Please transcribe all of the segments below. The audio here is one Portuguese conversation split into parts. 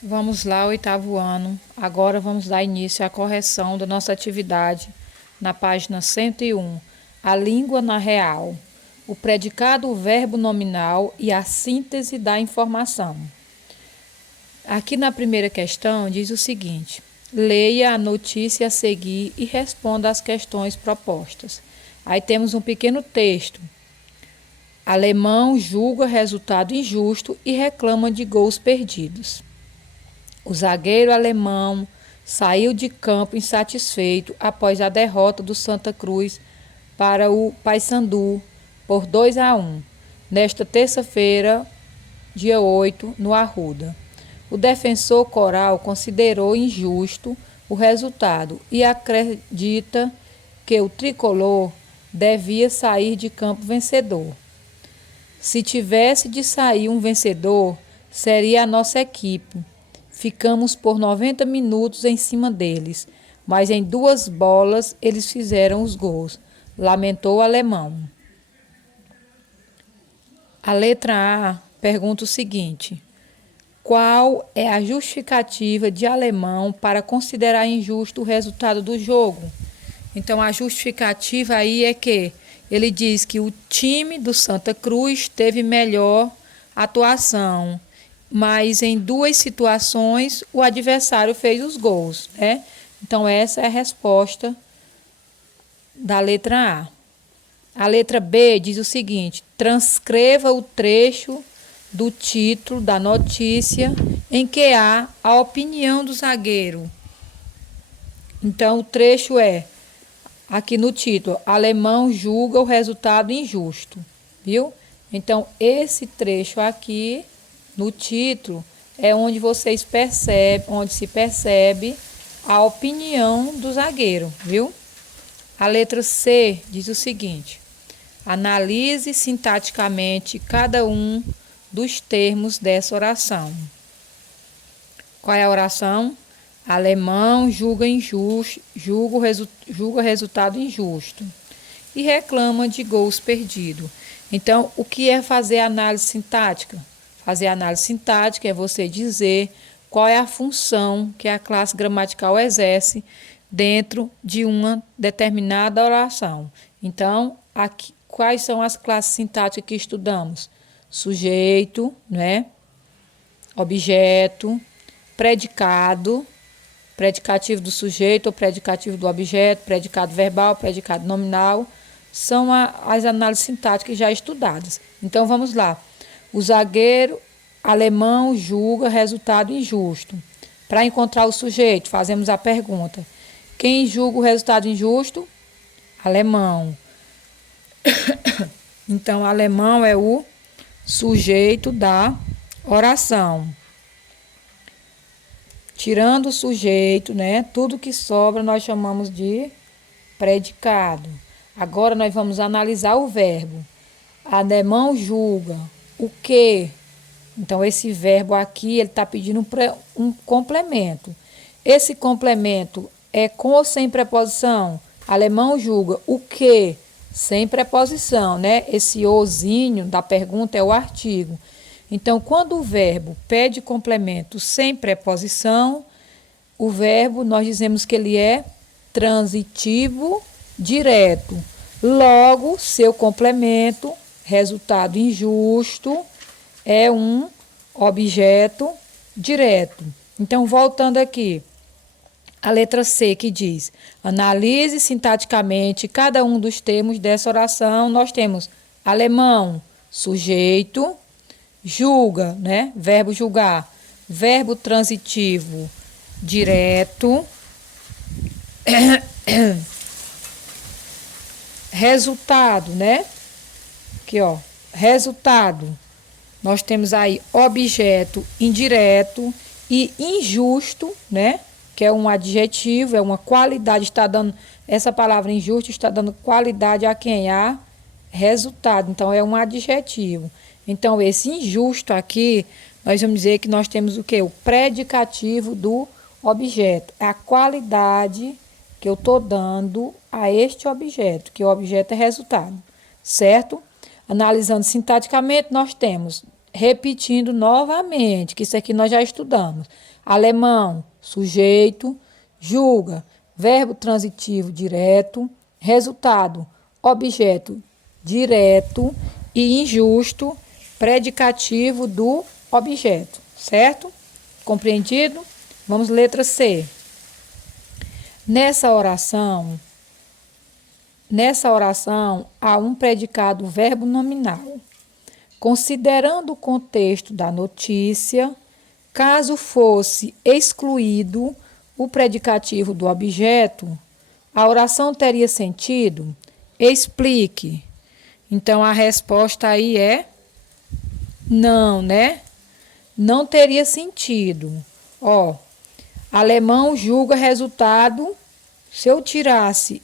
Vamos lá, oitavo ano. Agora vamos dar início à correção da nossa atividade na página 101. A língua na real. O predicado, o verbo nominal e a síntese da informação. Aqui na primeira questão diz o seguinte: leia a notícia a seguir e responda às questões propostas. Aí temos um pequeno texto. Alemão julga resultado injusto e reclama de gols perdidos. O zagueiro alemão saiu de campo insatisfeito após a derrota do Santa Cruz para o Paysandu por 2-1, nesta terça-feira, dia 8, no Arruda. O defensor coral considerou injusto o resultado e acredita que o tricolor devia sair de campo vencedor. Se tivesse de sair um vencedor, seria a nossa equipe. Ficamos por 90 minutos em cima deles, mas em 2 bolas eles fizeram os gols, lamentou o alemão. A letra A pergunta o seguinte: qual é a justificativa de alemão para considerar injusto o resultado do jogo? Então, a justificativa aí é que ele diz que o time do Santa Cruz teve melhor atuação, mas em 2 situações o adversário fez os gols, né? Então, essa é a resposta da letra A. A letra B diz o seguinte: transcreva o trecho do título da notícia em que há a opinião do zagueiro. Então, o trecho é, aqui no título, alemão julga o resultado injusto, viu? Então, esse trecho aqui, no título, é onde vocês percebem, onde se percebe a opinião do zagueiro, viu? A letra C diz o seguinte: analise sintaticamente cada um dos termos dessa oração. Qual é a oração? Alemão julga injusto, julga resultado injusto e reclama de gols perdidos. Então, o que é fazer análise sintática? Fazer análise sintática é você dizer qual é a função que a classe gramatical exerce dentro de uma determinada oração. Então, aqui, quais são as classes sintáticas que estudamos? Sujeito, né? Objeto, predicado, predicativo do sujeito ou predicativo do objeto, predicado verbal, predicado nominal, são as análises sintáticas já estudadas. Então, vamos lá. O zagueiro alemão julga resultado injusto. Para encontrar o sujeito, fazemos a pergunta: quem julga o resultado injusto? Alemão. Então, alemão é o sujeito da oração. Tirando o sujeito, né? Tudo que sobra nós chamamos de predicado. Agora nós vamos analisar o verbo. Alemão julga o quê? Então, esse verbo aqui, ele está pedindo um complemento. Esse complemento é com ou sem preposição? Alemão julga o quê? Sem preposição, né? Esse ozinho da pergunta é o artigo. Então, quando o verbo pede complemento sem preposição, o verbo nós dizemos que ele é transitivo direto. Logo, seu complemento, resultado injusto, é um objeto direto. Então, voltando aqui, a letra C que diz: analise sintaticamente cada um dos termos dessa oração. Nós temos alemão, sujeito, julga, né? Verbo julgar, verbo transitivo direto, resultado, né? Aqui, ó, resultado. Nós temos aí objeto indireto e injusto, né? Que é um adjetivo, é uma qualidade, está dando, essa palavra injusto está dando qualidade a quem? A resultado. Então, é um adjetivo. Então, esse injusto aqui, nós vamos dizer que nós temos o quê? O predicativo do objeto. É a qualidade que eu estou dando a este objeto, que o objeto é resultado, certo? Analisando sintaticamente, nós temos repetindo novamente, que isso aqui nós já estudamos. Alemão, sujeito, julga, verbo transitivo direto, resultado, objeto direto e injusto, predicativo do objeto, certo? Compreendido? Vamos letra C. Nessa oração há um predicado verbo nominal. Considerando o contexto da notícia, caso fosse excluído o predicativo do objeto, a oração teria sentido? Explique. Então, a resposta aí é não, né? Não teria sentido. Ó, alemão julga resultado. Se eu tirasse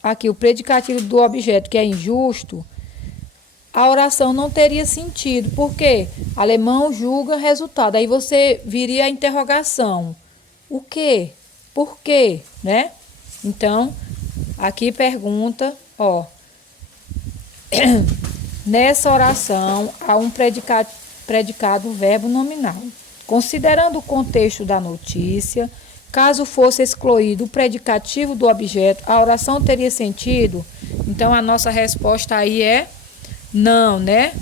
aqui o predicativo do objeto, que é injusto, a oração não teria sentido. Por quê? Alemão julga resultado. Aí você viria a interrogação. O quê? Por quê? Né? Então, aqui pergunta, ó. Nessa oração há um predicado verbo nominal. Considerando o contexto da notícia, caso fosse excluído o predicativo do objeto, a oração teria sentido? Então, a nossa resposta aí é não, né?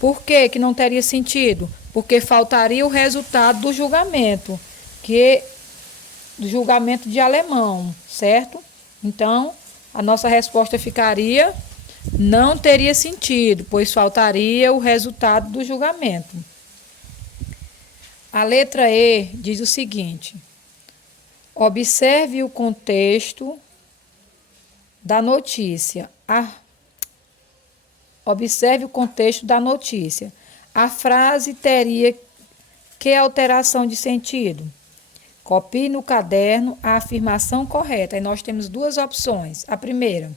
Por que que não teria sentido? Porque faltaria o resultado do julgamento, do julgamento de alemão, certo? Então, a nossa resposta ficaria não teria sentido, pois faltaria o resultado do julgamento. A letra E diz o seguinte: observe o contexto da notícia. Observe o contexto da notícia. A frase teria que alteração de sentido? Copie no caderno a afirmação correta. E nós temos duas opções. A primeira,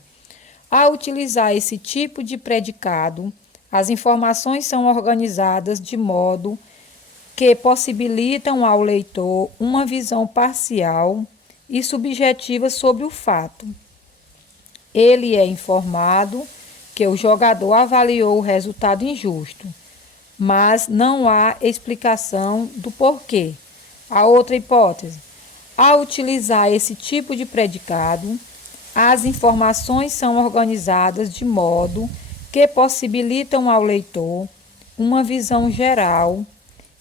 ao utilizar esse tipo de predicado, as informações são organizadas de modo que possibilitam ao leitor uma visão parcial e subjetiva sobre o fato. Ele é informado que o jogador avaliou o resultado injusto, mas não há explicação do porquê. A outra hipótese, ao utilizar esse tipo de predicado, as informações são organizadas de modo que possibilitam ao leitor uma visão geral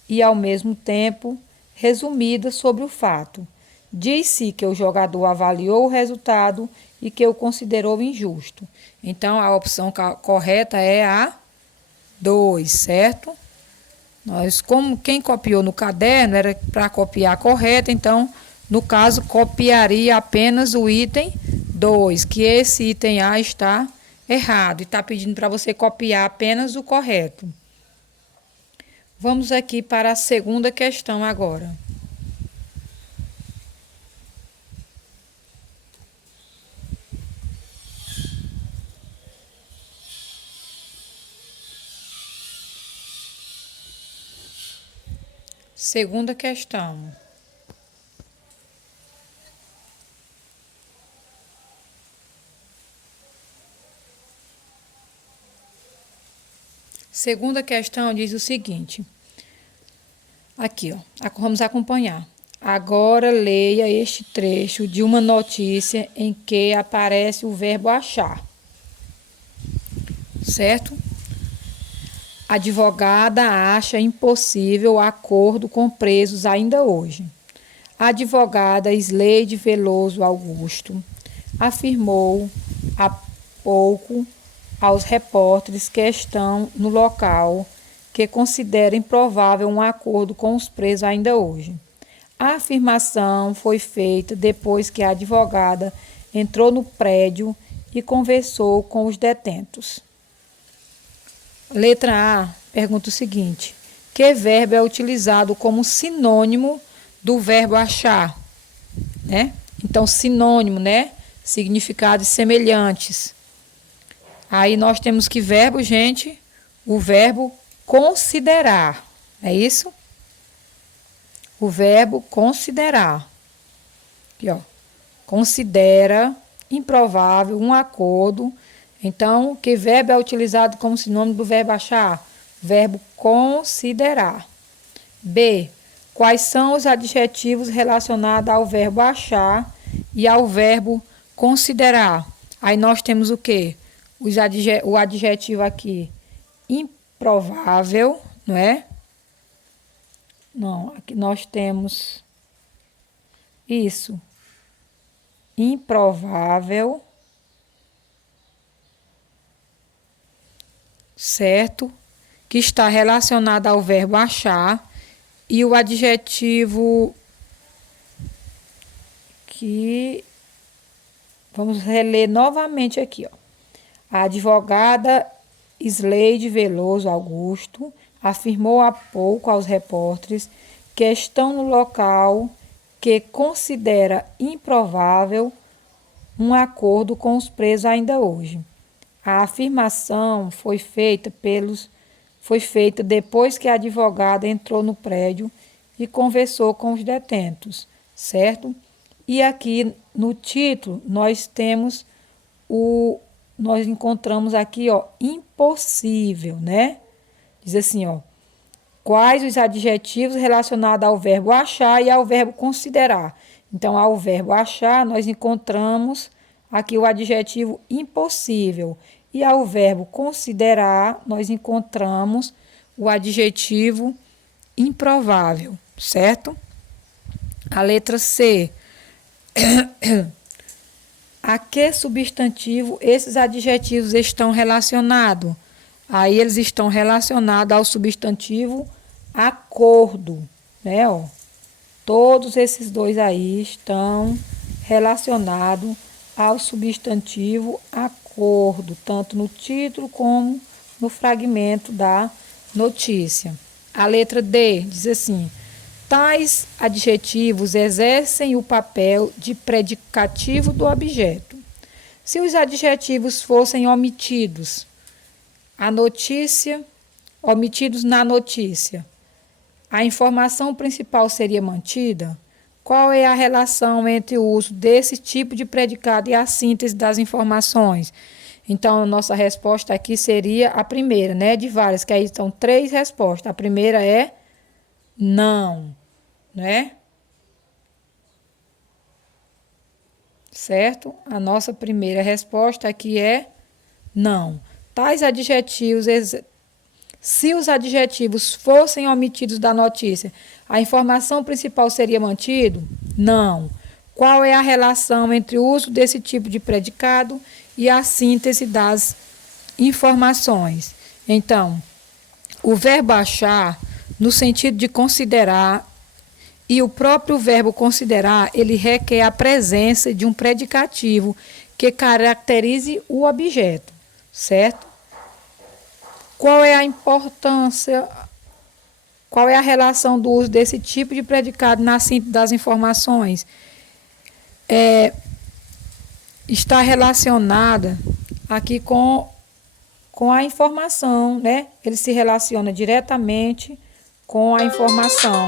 e, ao mesmo tempo, resumida sobre o fato. Diz-se que o jogador avaliou o resultado e que o considerou injusto. Então, a opção correta é a 2, certo? Como quem copiou no caderno era para copiar correto, então, no caso, copiaria apenas o item 2, que esse item A está errado e está pedindo para você copiar apenas o correto. Vamos aqui para a segunda questão agora. Segunda questão. Segunda questão diz o seguinte. Aqui, ó, vamos acompanhar. Agora leia este trecho de uma notícia em que aparece o verbo achar. Certo? Advogada acha impossível acordo com presos ainda hoje. A advogada Isleide Veloso Augusto afirmou há pouco aos repórteres que estão no local que considera improvável um acordo com os presos ainda hoje. A afirmação foi feita depois que a advogada entrou no prédio e conversou com os detentos. Letra A pergunta o seguinte: que verbo é utilizado como sinônimo do verbo achar? Né? Então, sinônimo, né? Significados semelhantes. Aí nós temos que verbo, gente? O verbo considerar. É isso? O verbo considerar. Aqui, ó. Considera improvável um acordo. Então, que verbo é utilizado como sinônimo do verbo achar? Verbo considerar. B. Quais são os adjetivos relacionados ao verbo achar e ao verbo considerar? Aí nós temos o quê? O adjetivo aqui, improvável, não é? Não, aqui nós temos isso, improvável, certo? Que está relacionado ao verbo achar. E o adjetivo que... Vamos reler novamente aqui, ó. A advogada Sleide Veloso Augusto afirmou há pouco aos repórteres que estão no local que considera improvável um acordo com os presos ainda hoje. A afirmação foi feita depois que a advogada entrou no prédio e conversou com os detentos, certo? E aqui no título nós encontramos aqui, ó, impossível, né? Diz assim, ó, quais os adjetivos relacionados ao verbo achar e ao verbo considerar. Então, ao verbo achar, nós encontramos aqui o adjetivo impossível. E ao verbo considerar, nós encontramos o adjetivo improvável, certo? A letra C. A que substantivo esses adjetivos estão relacionados? Aí eles estão relacionados ao substantivo acordo, né? Ó, todos esses dois aí estão relacionados ao substantivo acordo, tanto no título como no fragmento da notícia. A letra D diz assim: tais adjetivos exercem o papel de predicativo do objeto. Se os adjetivos fossem omitidos na notícia, a informação principal seria mantida? Qual é a relação entre o uso desse tipo de predicado e a síntese das informações? Então, a nossa resposta aqui seria a primeira, né? De várias, que aí são 3 respostas. A primeira é não, né? Certo? A nossa primeira resposta aqui é não. Tais adjetivos, se os adjetivos fossem omitidos da notícia, a informação principal seria mantida? Não. Qual é a relação entre o uso desse tipo de predicado e a síntese das informações? Então, o verbo achar, no sentido de considerar, e o próprio verbo considerar, ele requer a presença de um predicativo que caracterize o objeto, certo? Qual é a importância, qual é a relação do uso desse tipo de predicado na síntese das informações? Está relacionada aqui com a informação, né? Ele se relaciona diretamente com a informação.